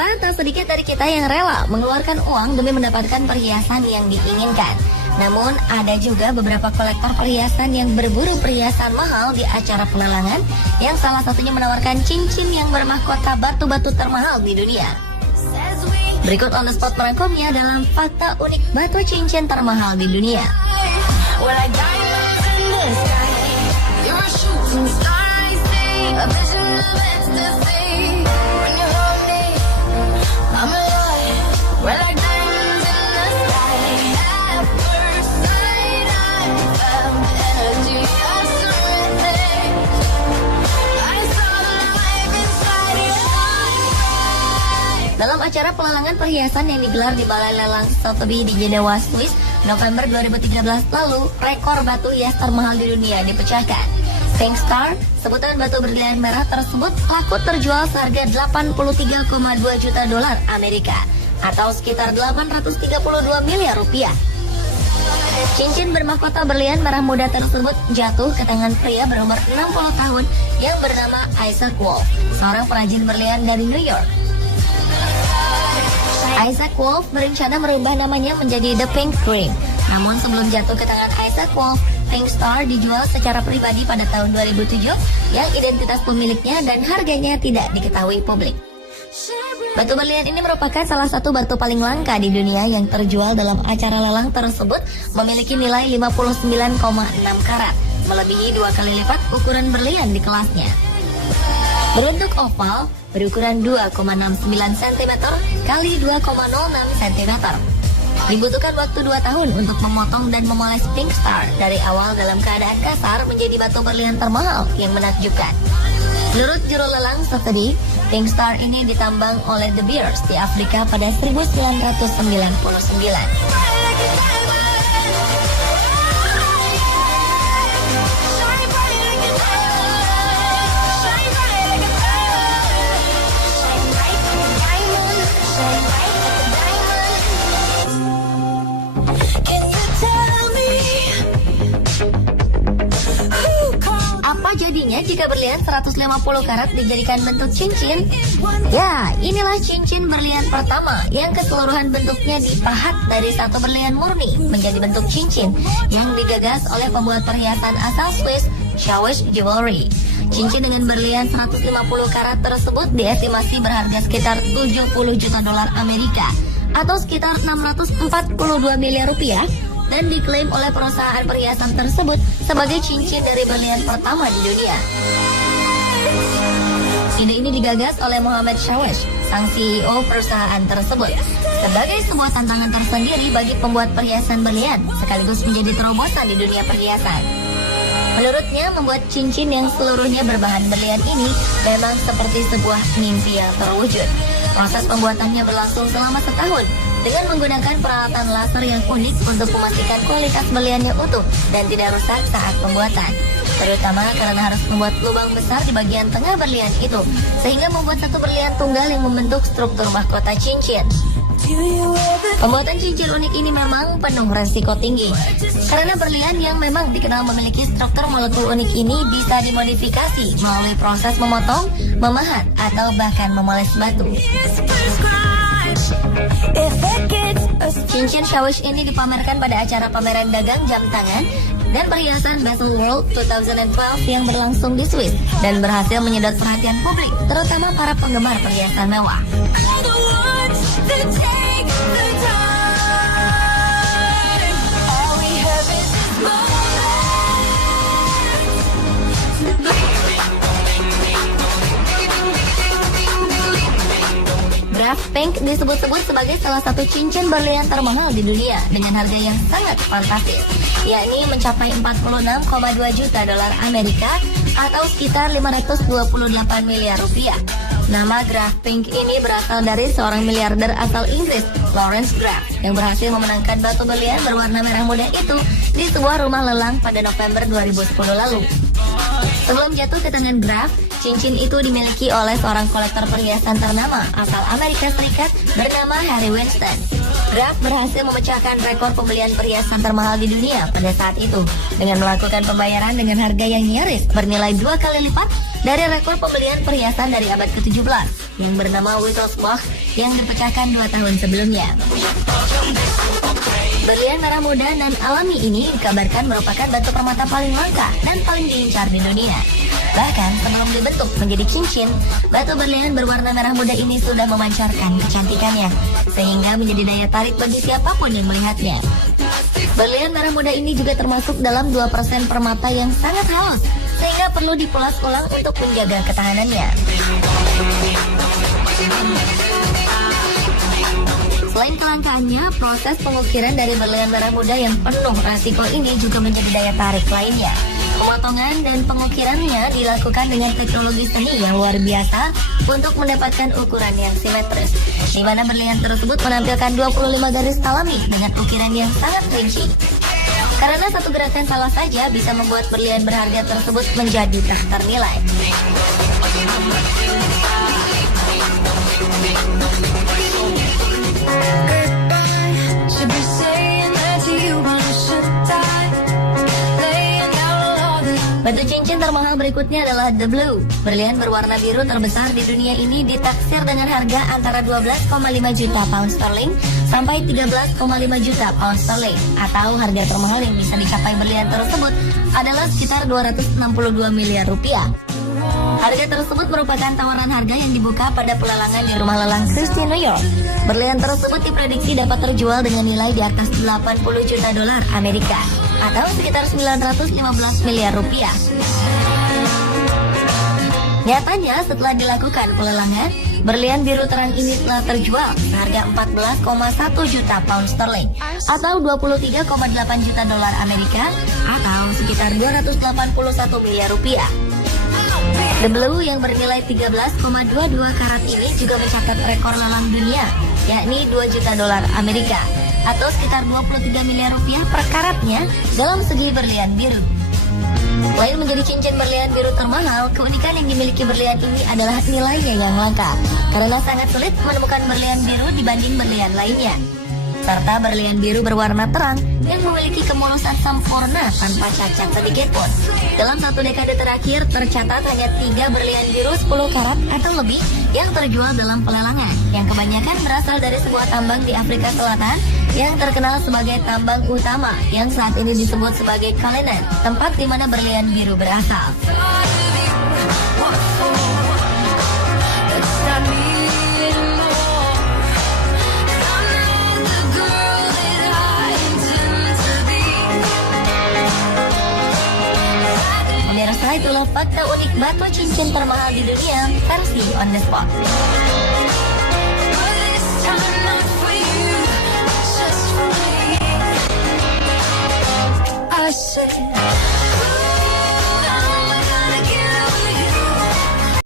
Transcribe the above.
Pemirsa, tak sedikit dari kita yang rela mengeluarkan uang demi mendapatkan perhiasan yang diinginkan. Namun, ada juga beberapa kolektor perhiasan yang berburu perhiasan mahal di acara pelelangan, yang salah satunya menawarkan cincin yang bermahkota batu-batu termahal di dunia. Berikut on the spot merangkumnya dalam fakta unik batu cincin termahal di dunia. Dalam acara pelelangan perhiasan yang digelar di Balai Lelang Sotheby di Jenewa, Swiss, November 2013 lalu, rekor batu hias termahal di dunia dipecahkan. Pink Star, sebutan batu berlian merah tersebut laku terjual seharga 83,2 juta dolar Amerika atau sekitar 832 miliar rupiah. Cincin bermahkota berlian merah muda tersebut jatuh ke tangan pria berumur 60 tahun yang bernama Isaac Wolf, seorang perajin berlian dari New York. Isaac Wolf berencana merubah namanya menjadi The Pink Dream. Namun sebelum jatuh ke tangan Isaac Wolf, Pink Star dijual secara pribadi pada tahun 2007 yang identitas pemiliknya dan harganya tidak diketahui publik. Batu berlian ini merupakan salah satu batu paling langka di dunia yang terjual dalam acara lelang tersebut, memiliki nilai 59,6 karat, melebihi 2 kali lipat ukuran berlian di kelasnya. Berbentuk oval, berukuran 2,69 cm kali 2,06 cm. Dibutuhkan waktu 2 tahun untuk memotong dan memoles Pink Star dari awal dalam keadaan kasar menjadi batu berlian termahal yang menakjubkan. Menurut juru lelang Sotheby, Pink Star ini ditambang oleh De Beers di Afrika pada 1999. Jadinya jika berlian 150 karat dijadikan bentuk cincin? Ya, inilah cincin berlian pertama yang keseluruhan bentuknya dipahat dari satu berlian murni menjadi bentuk cincin yang digagas oleh pembuat perhiasan asal Swiss, Schawisch Jewelry. Cincin dengan berlian 150 karat tersebut diestimasi berharga sekitar 70 juta dolar Amerika atau sekitar 642 miliar rupiah, dan diklaim oleh perusahaan perhiasan tersebut sebagai cincin dari berlian pertama di dunia. Ide ini digagas oleh Mohammed Schawisch, sang CEO perusahaan tersebut, sebagai sebuah tantangan tersendiri bagi pembuat perhiasan berlian, sekaligus menjadi terobosan di dunia perhiasan. Menurutnya, membuat cincin yang seluruhnya berbahan berlian ini memang seperti sebuah mimpi yang terwujud. Proses pembuatannya berlangsung selama setahun, dengan menggunakan peralatan laser yang unik untuk memastikan kualitas berliannya utuh dan tidak rusak saat pembuatan, terutama karena harus membuat lubang besar di bagian tengah berlian itu, sehingga membuat satu berlian tunggal yang membentuk struktur mahkota cincin. Pembuatan cincin unik ini memang penuh resiko tinggi, karena berlian yang memang dikenal memiliki struktur molekul unik ini bisa dimodifikasi melalui proses memotong, memahat, atau bahkan memoles batu. Cincin Schawisch ini dipamerkan pada acara pameran dagang jam tangan dan perhiasan Basel World 2012 yang berlangsung di Swiss dan berhasil menyedot perhatian publik, terutama para penggemar perhiasan mewah. Graf Pink disebut-sebut sebagai salah satu cincin berlian termahal di dunia dengan harga yang sangat fantastis, yakni mencapai 46,2 juta dolar Amerika atau sekitar 528 miliar rupiah. Nama Graf Pink ini berasal dari seorang miliarder asal Inggris, Lawrence Graf, yang berhasil memenangkan batu berlian berwarna merah muda itu di sebuah rumah lelang pada November 2010 lalu. Sebelum jatuh ke tangan Graf, cincin itu dimiliki oleh seorang kolektor perhiasan ternama asal Amerika Serikat bernama Harry Winston. Graf berhasil memecahkan rekor pembelian perhiasan termahal di dunia pada saat itu dengan melakukan pembayaran dengan harga yang nyaris bernilai 2 kali lipat dari rekor pembelian perhiasan dari abad ke-17 yang bernama Wittelsbach yang dipecahkan 2 tahun sebelumnya. Berlian merah muda dan alami ini dikabarkan merupakan batu permata paling langka dan paling diincar di dunia. Bahkan sebelum dibentuk menjadi cincin, batu berlian berwarna merah muda ini sudah memancarkan kecantikannya, sehingga menjadi daya tarik bagi siapapun yang melihatnya. Berlian merah muda ini juga termasuk dalam 2% permata yang sangat halus, sehingga perlu dipulas ulang untuk menjaga ketahanannya. Selain kelangkaannya, proses pengukiran dari berlian merah muda yang penuh resiko ini juga menjadi daya tarik lainnya. Pemotongan dan pengukirannya dilakukan dengan teknologi seni yang luar biasa untuk mendapatkan ukuran yang simetris, di mana berlian tersebut menampilkan 25 garis alami dengan ukiran yang sangat rinci. Karena satu gerakan salah saja bisa membuat berlian berharga tersebut menjadi tak ternilai. Batu cincin termahal berikutnya adalah The Blue. Berlian berwarna biru terbesar di dunia ini ditaksir dengan harga antara 12,5 juta pound sterling sampai 13,5 juta pound sterling. Atau harga termahal yang bisa dicapai berlian tersebut adalah sekitar 262 miliar rupiah. Harga tersebut merupakan tawaran harga yang dibuka pada pelelangan di rumah lelang Christie, New York. Berlian tersebut diprediksi dapat terjual dengan nilai di atas 80 juta dolar Amerika atau sekitar 915 miliar rupiah. Nyatanya setelah dilakukan pelelangan, berlian biru terang ini telah terjual seharga 14,1 juta pound sterling atau 23,8 juta dolar Amerika atau sekitar 281 miliar rupiah. The Blue yang bernilai 13,22 karat ini juga mencatat rekor lelang dunia, yakni 2 juta dolar Amerika atau sekitar 23 miliar rupiah per karatnya dalam segi berlian biru. Selain menjadi cincin berlian biru termahal, keunikan yang dimiliki berlian ini adalah nilainya yang langka karena sangat sulit menemukan berlian biru dibanding berlian lainnya. Serta berlian biru berwarna terang yang memiliki kemulusan sempurna tanpa cacat sedikit pun. Dalam satu dekade terakhir tercatat hanya 3 berlian biru 10 karat atau lebih yang terjual dalam pelelangan, yang kebanyakan berasal dari sebuah tambang di Afrika Selatan yang terkenal sebagai tambang utama yang saat ini disebut sebagai Cullinan, tempat di mana berlian biru berasal. Pemirsa, itulah fakta unik batu cincin termahal di dunia versi On The Spot. I said